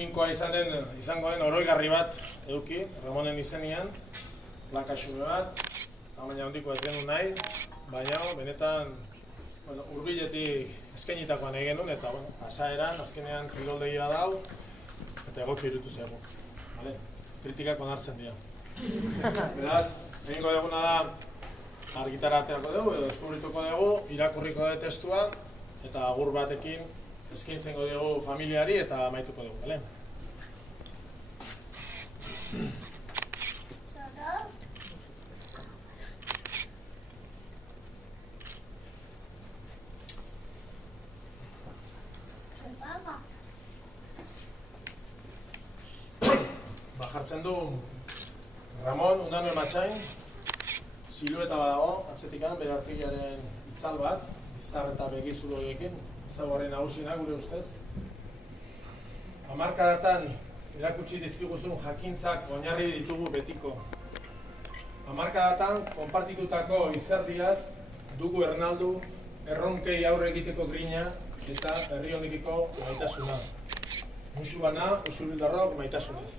finkoa izango den oroigarri bat eduki, Ramonen izenian, plaka xume bat, tamaina handiko ez genuen nahi, baina benetan hurbiletik eskainitakoan egin genuen, eta pasaeran, azkenean kiroldegia dau, eta egoki irutu zego. Kritikak onartzen dira. Beraz, egingo duguna da, argitara aterako dugu, edo eskubrituko dugu, irakurriko dugu testua, eta agur batekin eskaintzen dugu familiari eta amaituko dugu, bale? Jartzen du Ramon Unanue Ematxain, silueta badago, atzetikan, bere artegiaren itzal bat, izar eta begizuru horiekin, ezaugarri nagusiena gure ustez. Hamarkadatan erakutsi dizkiguzun jakintzak oinarri ditugu betiko. Hamarkadatan konpartitutako izerdiaz dugu ernaldu, erronkei aurre egiteko grina eta herri honekiko maitasuna. Musu bana, usurbildarrok maitasunez.